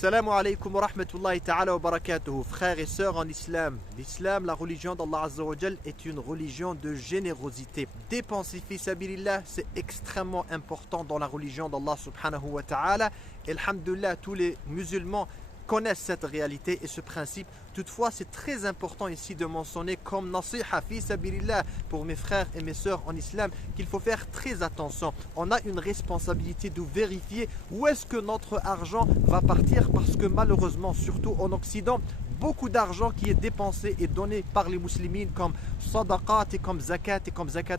Assalamu alaikum wa rahmatullahi ta'ala wa barakatuhu. Frères et sœurs en islam, l'islam, la religion d'Allah Azza wa Jal, est une religion de générosité. Dépenser fi sabilillah, c'est extrêmement important dans la religion d'Allah subhanahu wa ta'ala. Et alhamdulillah, tous les musulmans connaissent cette réalité et ce principe. Toutefois, c'est très important ici de mentionner comme nasiha fi sabilillah pour mes frères et mes sœurs en islam qu'il faut faire très attention. On a une responsabilité de vérifier où est-ce que notre argent va partir, parce que malheureusement, surtout en Occident, beaucoup d'argent qui est dépensé et donné par les musulmans comme sadaqat et comme zakat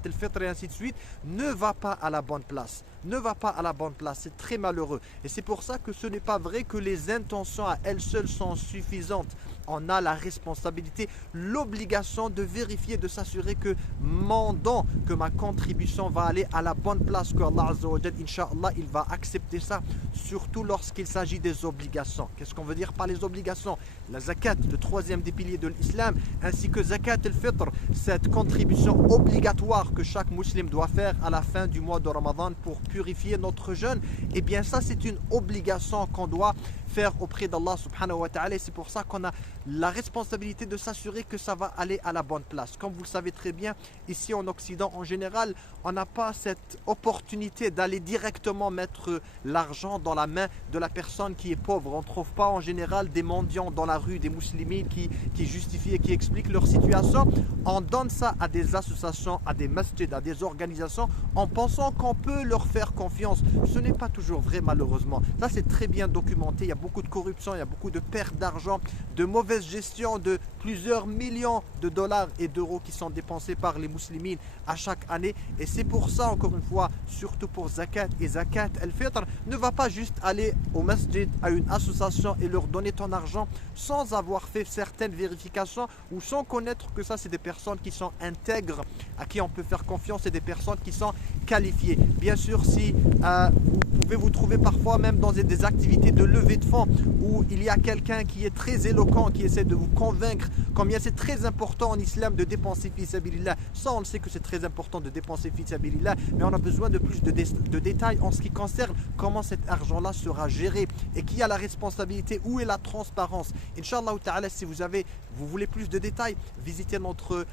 al-fitr et ainsi de suite ne va pas à la bonne place. Ne va pas à la bonne place, c'est très malheureux. Et c'est pour ça que ce n'est pas vrai que les intentions à elles seules sont suffisantes. On a la responsabilité, l'obligation de vérifier, de s'assurer que mon don, que ma contribution va aller à la bonne place, que Allah Azza wa Jal, Inch'Allah, il va accepter ça, surtout lorsqu'il s'agit des obligations. Qu'est-ce qu'on veut dire par les obligations? La zakat, le troisième des piliers de l'islam, ainsi que zakat al-fitr, cette contribution obligatoire que chaque musulman doit faire à la fin du mois de Ramadan pour purifier notre jeûne. Et bien ça, c'est une obligation qu'on doit faire auprès d'Allah subhanahu wa ta'ala, et c'est pour ça qu'on a la responsabilité de s'assurer que ça va aller à la bonne place. Comme vous le savez très bien, ici en Occident en général, on n'a pas cette opportunité d'aller directement mettre l'argent dans la main de la personne qui est pauvre. On ne trouve pas en général des mendiants dans la rue, des musulmans qui justifient et qui expliquent leur situation. On donne ça à des associations, à des masjids, à des organisations en pensant qu'on peut leur faire confiance. Ce n'est pas toujours vrai malheureusement. Ça, c'est très bien documenté. Il y a beaucoup de corruption, il y a beaucoup de pertes d'argent, de mauvaise gestion de plusieurs millions de dollars et d'euros qui sont dépensés par les musulmans à chaque année. Et c'est pour ça, encore une fois, surtout pour zakat et zakat al-fitr, ne va pas juste aller au masjid, à une association et leur donner ton argent sans avoir fait certaines vérifications ou sans connaître que ça c'est des personnes qui sont intègres, à qui on peut faire confiance, et des personnes qui sont qualifiées. Bien sûr, si vous pouvez vous trouver parfois même dans des activités de levée de fonds où il y a quelqu'un qui est très éloquent, qui essaie de vous convaincre combien c'est très important en islam de dépenser fi sabilillah. Ça, on le sait que c'est très important de dépenser fi sabilillah, mais on a besoin de plus de détails en ce qui concerne comment cet argent-là sera géré et qui a la responsabilité, où est la transparence. Inch'Allah ta'ala, si vous voulez plus de détails, visitez notre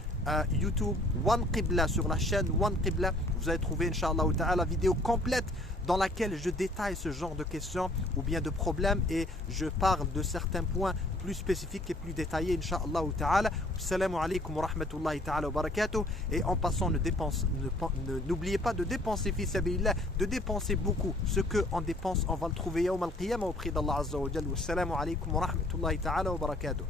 YouTube One Qibla, sur la chaîne One Qibla. Vous allez trouver Inch'Allah ta'ala la vidéo complète dans laquelle je détaille ce genre de questions ou bien de problèmes, et je parle de certains points plus spécifiques et plus détaillés, Inch'Allah ta'ala. Assalamu alaikum wa rahmatullahi ta'ala wa barakatuh. Et en passant, n'oubliez pas de dépenser fi sabilillah, de dépenser beaucoup. Ce qu'on dépense, on va le trouver yawm al-qiyamah auprès d'Allah Azza wa Jalla. Assalamu alaikum wa rahmatullahi ta'ala wa barakatuh.